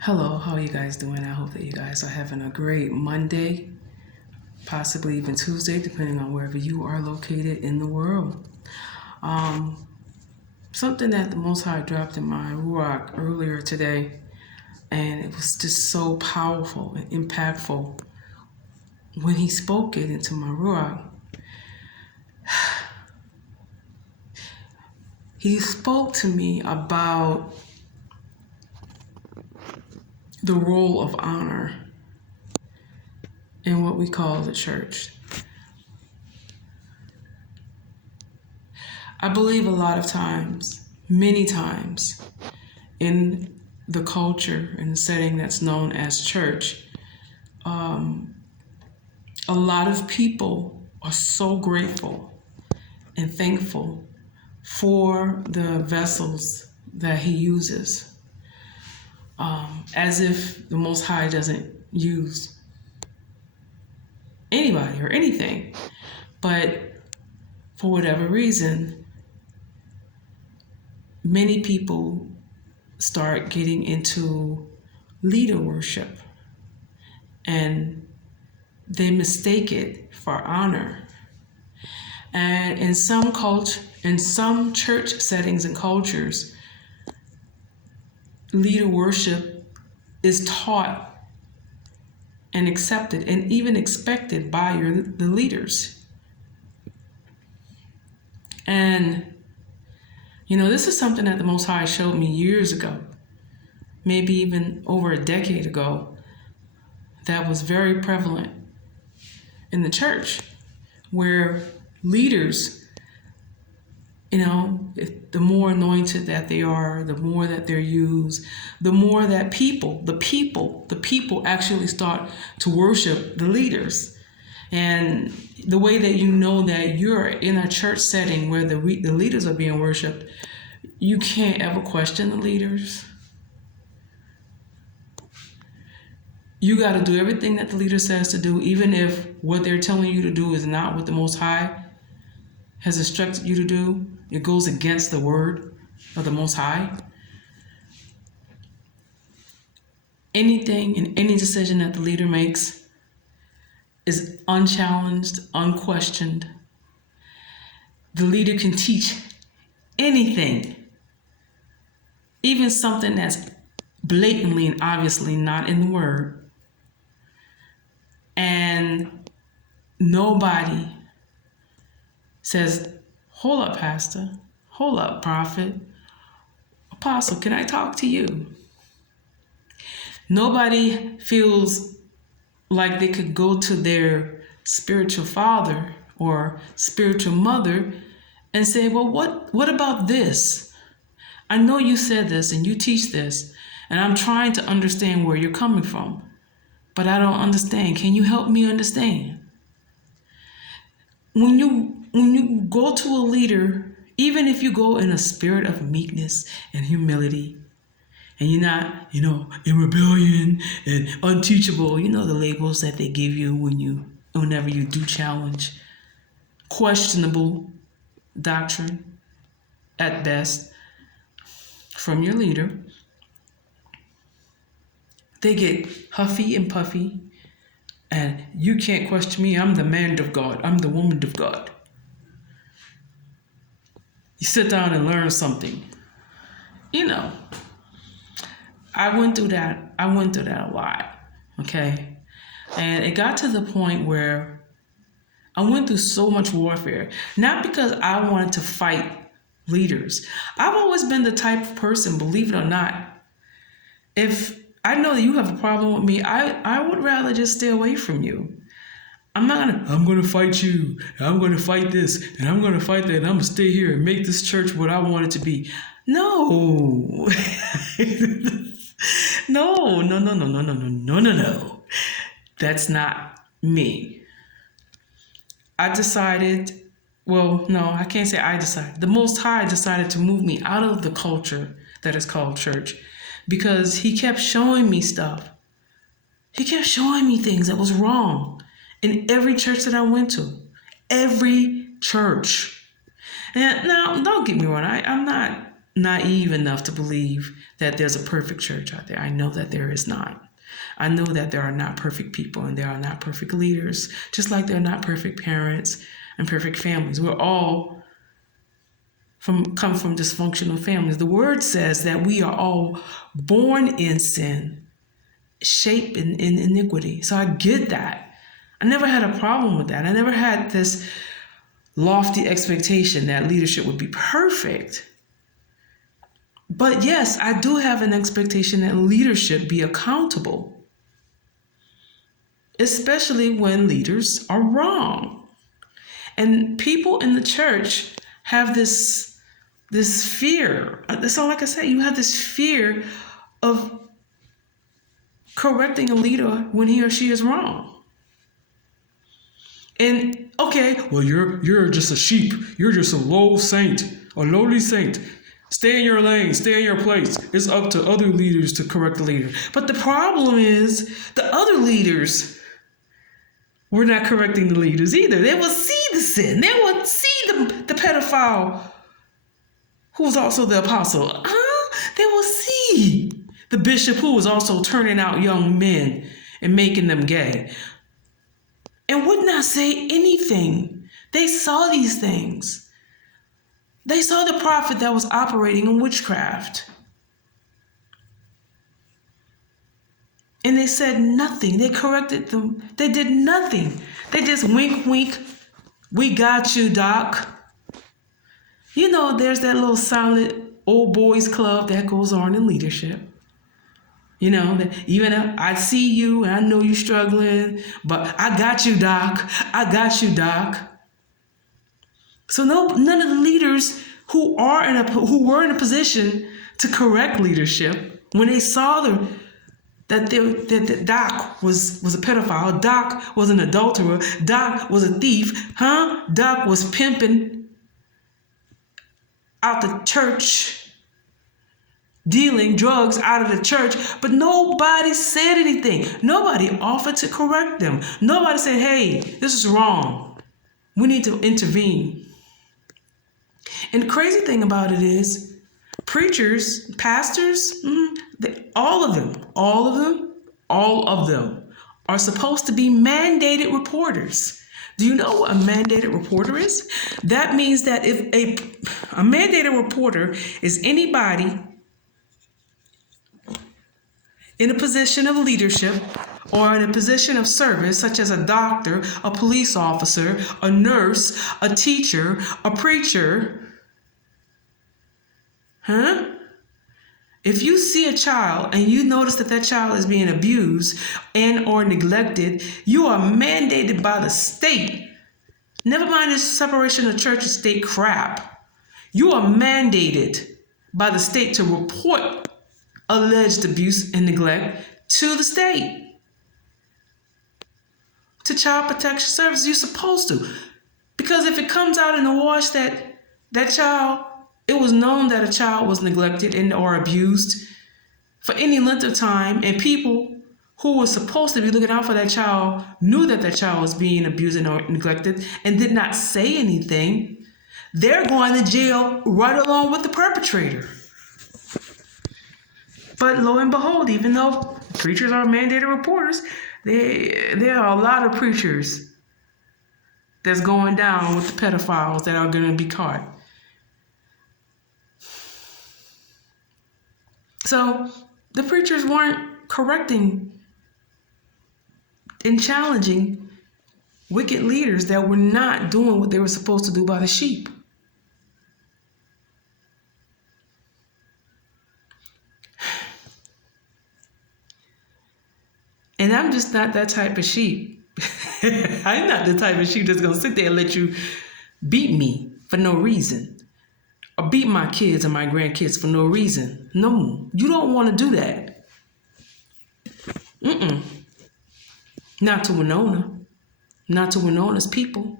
Hello, how are you guys doing? I hope that you guys are having a great Monday, possibly even Tuesday, depending on wherever you are located in the world. Um, Something that the Most High dropped in my Ruach earlier today, and it was just so powerful and impactful when he spoke it into my Ruach. He spoke to me about the role of honor in what we call the church. I believe a lot of times, many times, in the culture and the setting that's known as church, a lot of people are so grateful and thankful for the vessels that he uses, as if the Most High doesn't use anybody or anything. But for whatever reason, many people start getting into leader worship and they mistake it for honor. And in some church settings and cultures, leader worship is taught and accepted and even expected by the leaders. And this is something that the Most High showed me years ago, maybe even over a decade ago, that was very prevalent in the church, where leaders, the more anointed that they are, the more that they're used, the more that the people actually start to worship the leaders. And the way that you know that you're in a church setting where the leaders are being worshiped, you can't ever question the leaders. You got to do everything that the leader says to do, even if what they're telling you to do is not what the Most High has instructed you to do. It goes against the word of the Most High. Anything and any decision that the leader makes is unchallenged, unquestioned. The leader can teach anything, even something that's blatantly and obviously not in the word. And nobody says, "Hold up, pastor. Hold up, prophet. Apostle, can I talk to you?" Nobody feels like they could go to their spiritual father or spiritual mother and say, "Well, what about this? I know you said this and you teach this, and I'm trying to understand where you're coming from, but I don't understand. Can you help me understand?" When you go to a leader, even if you go in a spirit of meekness and humility, and you're not, in rebellion and unteachable, the labels that they give you whenever you do challenge questionable doctrine at best from your leader, they get huffy and puffy. And "You can't question me. I'm the man of God. I'm the woman of God." You sit down and learn something. I went through that. I went through that a lot. Okay. And it got to the point where I went through so much warfare, not because I wanted to fight leaders. I've always been the type of person, believe it or not, if I know that you have a problem with me, I would rather just stay away from you. I'm going to fight you, and I'm going to fight this, and I'm going to fight that, and I'm going to stay here and make this church what I want it to be. No. No. That's not me. I decided, well, no, I can't say I decided. The Most High decided to move me out of the culture that is called church because he kept showing me stuff. He kept showing me things that was wrong in every church that I went to. Every church. And now, don't get me wrong, I'm not naive enough to believe that there's a perfect church out there. I know that there is not. I know that there are not perfect people and there are not perfect leaders, just like there are not perfect parents and perfect families. We're all come from dysfunctional families. The word says that we are all born in sin, shaped in iniquity. So I get that. I never had a problem with that. I never had this lofty expectation that leadership would be perfect. But yes, I do have an expectation that leadership be accountable, especially when leaders are wrong. And people in the church have this fear. So like I said, you have this fear of correcting a leader when he or she is wrong. And okay, well, you're just a sheep. You're just a low saint, a lowly saint. Stay in your lane, stay in your place. It's up to other leaders to correct the leader. But the problem is the other leaders were not correcting the leaders either. They would see the sin. They would see the pedophile who was also the apostle. They will see the bishop who was also turning out young men and making them gay and would not say anything. They saw these things. They saw the prophet that was operating in witchcraft. And they said nothing. They corrected them. They did nothing. They just wink, wink. We got you, Doc. You know, there's that little silent old boys club that goes on in leadership. You know, that even I see you and I know you're struggling, but I got you, Doc. I got you, Doc. So none of the leaders who were in a position to correct leadership, when they saw that Doc was a pedophile, Doc was an adulterer, Doc was a thief, Doc was pimping out the church, dealing drugs out of the church, but nobody said anything. Nobody offered to correct them. Nobody said, hey, this is wrong. We need to intervene. And the crazy thing about it is, preachers, pastors, all of them are supposed to be mandated reporters. Do you know what a mandated reporter is? That means that if a mandated reporter is anybody in a position of leadership or in a position of service, such as a doctor, a police officer, a nurse, a teacher, a preacher, if you see a child and you notice that child is being abused and or neglected, you are mandated by the state. Never mind this separation of church and state crap. You are mandated by the state to report alleged abuse and neglect to the state. To Child Protection Services, you're supposed to. Because if it comes out in the wash that child, it was known that a child was neglected and or abused for any length of time, and people who were supposed to be looking out for that child knew that child was being abused and or neglected and did not say anything, they're going to jail right along with the perpetrator. But lo and behold, even though preachers are mandated reporters, there are a lot of preachers that's going down with the pedophiles that are going to be caught. So the preachers weren't correcting and challenging wicked leaders that were not doing what they were supposed to do by the sheep. And I'm just not that type of sheep. I'm not the type of sheep that's going to sit there and let you beat me for no reason. Or beat my kids and my grandkids for no reason. No, you don't want to do that. Not to Winona. Not to Winona's people.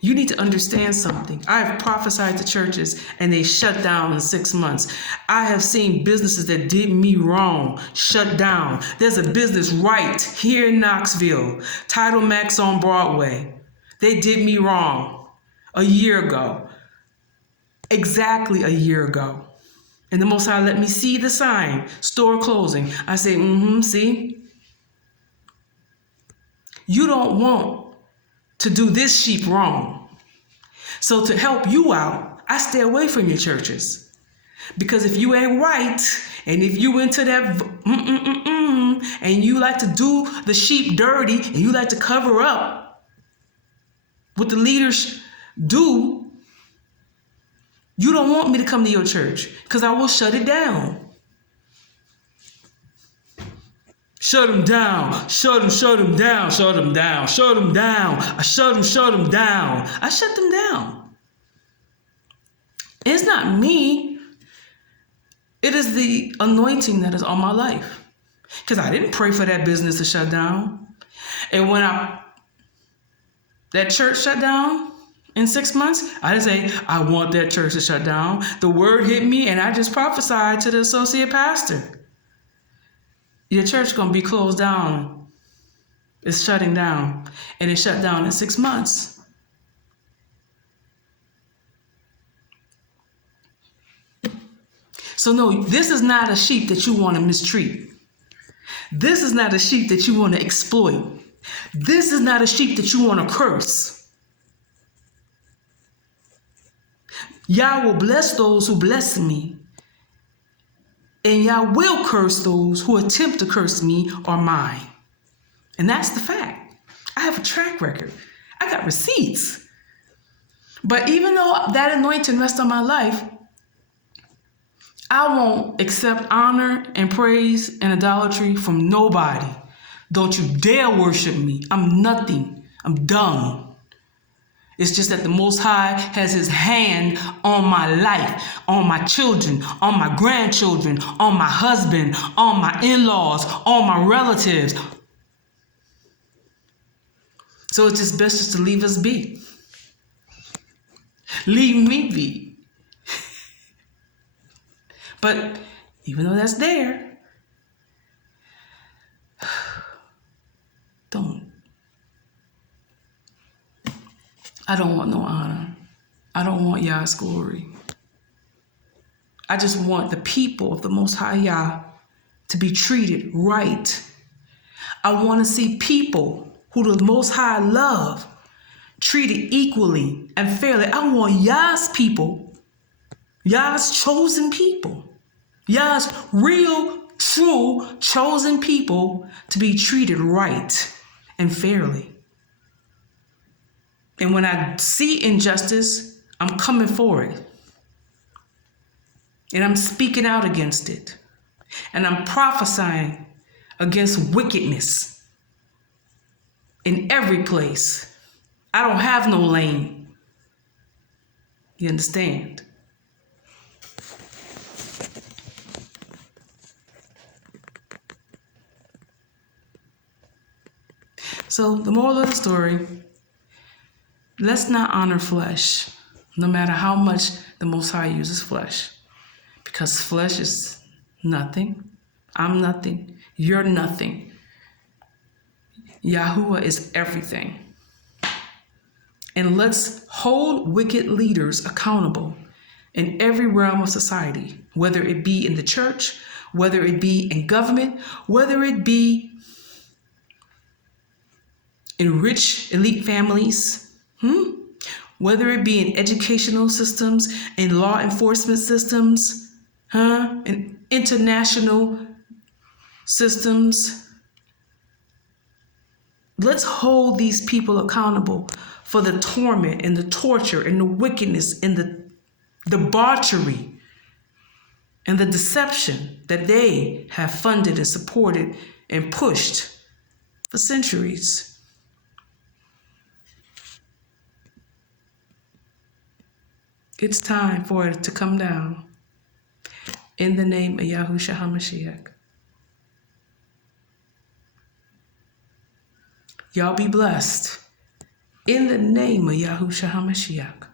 You need to understand something. I have prophesied to churches and they shut down in 6 months. I have seen businesses that did me wrong shut down. There's a business right here in Knoxville, Title Max on Broadway. They did me wrong a year ago. exactly a year ago. And the Most High let me see the sign, store closing. I say, see? You don't want to do this sheep wrong. So to help you out, I stay away from your churches. Because if you ain't right, and if you into that and you like to do the sheep dirty, and you like to cover up what the leaders do, you don't want me to come to your church, because I will shut it down. Shut them down. Shut them down. Shut them down. Shut them down. I shut them down. I shut them down. It's not me. It is the anointing that is on my life. Because I didn't pray for that business to shut down. And when that church shut down in 6 months, I didn't say, I want that church to shut down. The word hit me and I just prophesied to the associate pastor. Your church going to be closed down. It's shutting down. And it shut down in 6 months. So no, this is not a sheep that you want to mistreat. This is not a sheep that you want to exploit. This is not a sheep that you want to curse. Yah will bless those who bless me. And Yah will curse those who attempt to curse me or mine. And that's the fact. I have a track record. I got receipts. But even though that anointing rests on my life, I won't accept honor and praise and idolatry from nobody. Don't you dare worship me. I'm nothing. I'm dung. It's just that the Most High has his hand on my life, on my children, on my grandchildren, on my husband, on my in-laws, on my relatives. So it's just best just to leave us be. Leave me be. But even though that's there, I don't want no honor. I don't want Yah's glory. I just want the people of the Most High Yah to be treated right. I want to see people who the Most High love treated equally and fairly. I want Yah's people, Yah's chosen people, Yah's real, true, chosen people to be treated right and fairly. And when I see injustice, I'm coming for it. And I'm speaking out against it. And I'm prophesying against wickedness in every place. I don't have no lane. You understand? So the moral of the story, let's not honor flesh, no matter how much the Most High uses flesh. Because flesh is nothing. I'm nothing. You're nothing. Yahuwah is everything. And let's hold wicked leaders accountable in every realm of society, whether it be in the church, whether it be in government, whether it be in rich elite families, whether it be in educational systems, in law enforcement systems, in international systems. Let's hold these people accountable for the torment and the torture and the wickedness and the debauchery and the deception that they have funded and supported and pushed for centuries. It's time for it to come down. In the name of Yahushua HaMashiach. Y'all be blessed. In the name of Yahushua HaMashiach.